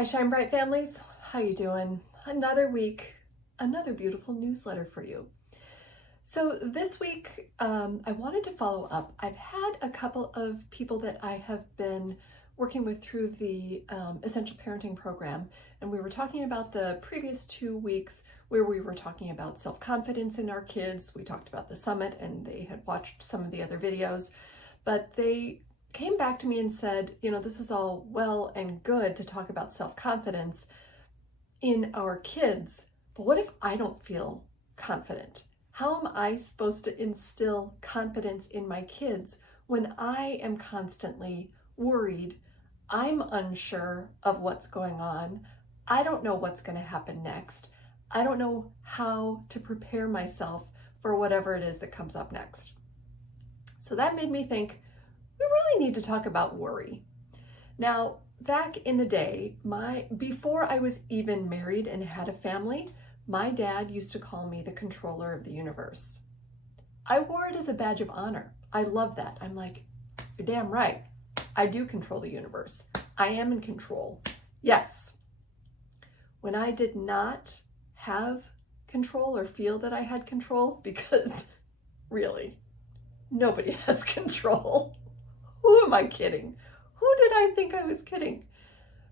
Hi, Shine Bright families. How you doing? Another week, another beautiful newsletter for you. So this week, I wanted to follow up. I've had a couple of people that I have been working with through the Essential Parenting Program, and we were talking about the previous 2 weeks where we were talking about self-confidence in our kids. We talked about the summit, and they had watched some of the other videos, but they came back to me and said, this is all well and good to talk about self-confidence in our kids, but what if I don't feel confident? How am I supposed to instill confidence in my kids when I am constantly worried? I'm unsure of what's going on. I don't know what's going to happen next. I don't know how to prepare myself for whatever it is that comes up next. So that made me think, we really need to talk about worry. Now, back in the day, before I was even married and had a family, my dad used to call me the controller of the universe. I wore it as a badge of honor. I love that. I'm like, you're damn right. I do control the universe. I am in control. Yes. When I did not have control or feel that I had control, because really, nobody has control. Who am I kidding? Who did I think I was kidding?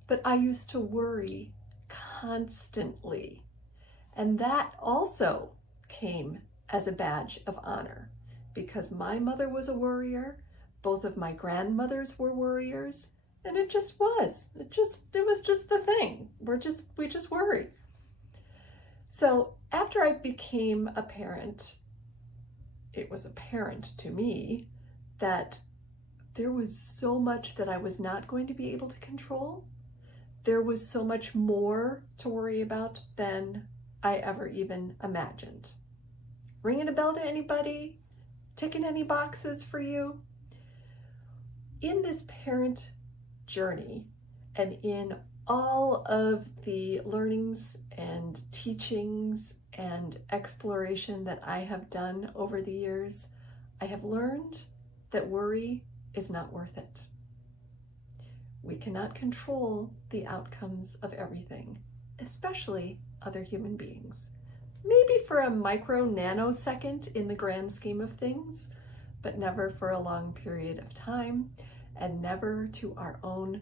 But I used to worry constantly. And that also came as a badge of honor because my mother was a worrier. Both of my grandmothers were worriers. And it just was. It was just the thing. We just worry. So after I became a parent, it was apparent to me that there was so much that I was not going to be able to control. There was so much more to worry about than I ever even imagined. Ringing a bell to anybody? Ticking any boxes for you? In this parent journey and in all of the learnings and teachings and exploration that I have done over the years, I have learned that worry is not worth it. We cannot control the outcomes of everything, especially other human beings. Maybe for a micro nanosecond in the grand scheme of things, but never for a long period of time, and never to our own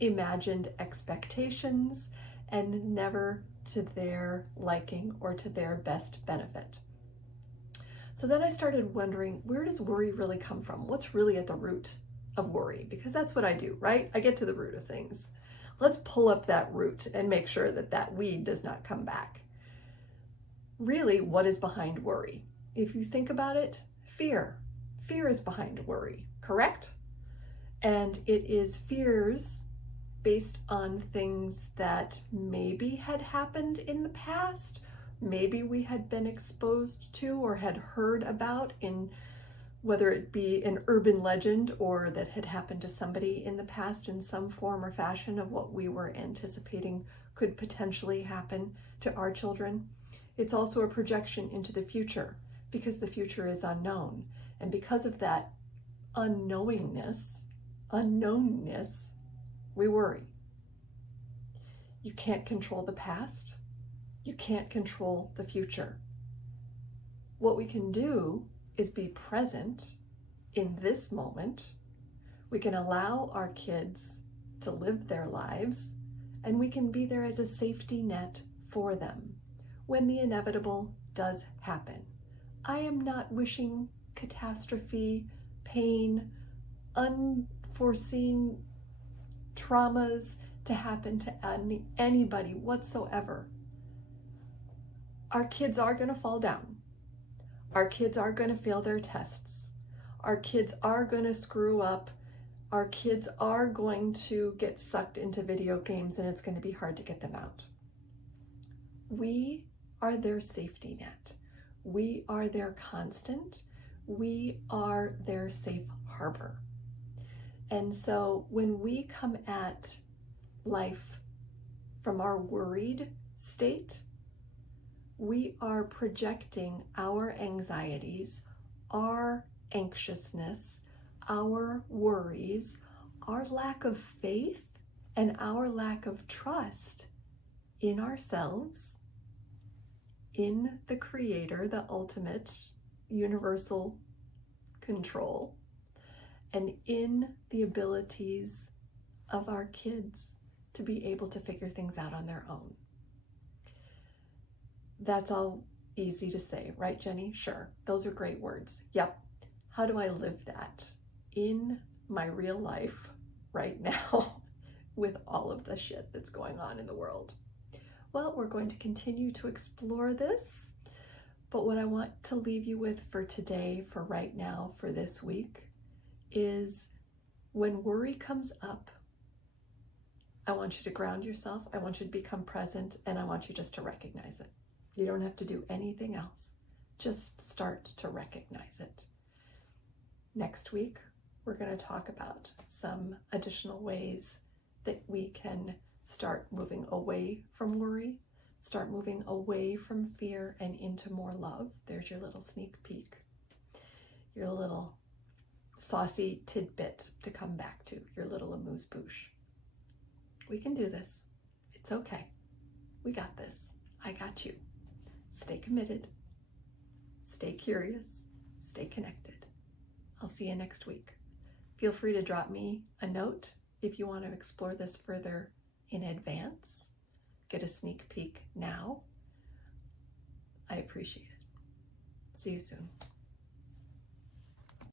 imagined expectations, and never to their liking or to their best benefit. So then I started wondering, where does worry really come from? What's really at the root of worry? Because that's what I do, right? I get to the root of things. Let's pull up that root and make sure that that weed does not come back. Really, what is behind worry? If you think about it, fear. Fear is behind worry, correct? And it is fears based on things that maybe had happened in the past, maybe we had been exposed to or had heard about in whether it be an urban legend or that had happened to somebody in the past in some form or fashion of what we were anticipating could potentially happen to our children. It's also a projection into the future because the future is unknown. And because of that unknownness, we worry. You can't control the past. You can't control the future. What we can do is be present in this moment. We can allow our kids to live their lives, and we can be there as a safety net for them when the inevitable does happen. I am not wishing catastrophe, pain, unforeseen traumas to happen to anybody whatsoever. Our kids are going to fall down. Our kids are going to fail their tests. Our kids are going to screw up. Our kids are going to get sucked into video games, and it's going to be hard to get them out. We are their safety net. We are their constant. We are their safe harbor. And so when we come at life from our worried state, we are projecting our anxieties, our anxiousness, our worries, our lack of faith and our lack of trust in ourselves, in the Creator, the ultimate universal control, and in the abilities of our kids to be able to figure things out on their own. That's all easy to say, right, Jenny? Sure, those are great words. Yep. How do I live that in my real life right now with all of the shit that's going on in the world? Well, we're going to continue to explore this, but what I want to leave you with for today, for right now, for this week, is when worry comes up, I want you to ground yourself, I want you to become present, and I want you just to recognize it. You don't have to do anything else. Just start to recognize it. Next week, we're going to talk about some additional ways that we can start moving away from worry, start moving away from fear and into more love. There's your little sneak peek, your little saucy tidbit to come back to, your little amuse-bouche. We can do this. It's okay. We got this. I got you. Stay committed. Stay curious. Stay connected. I'll see you next week. Feel free to drop me a note if you want to explore this further in advance. Get a sneak peek now. I appreciate it. See you soon.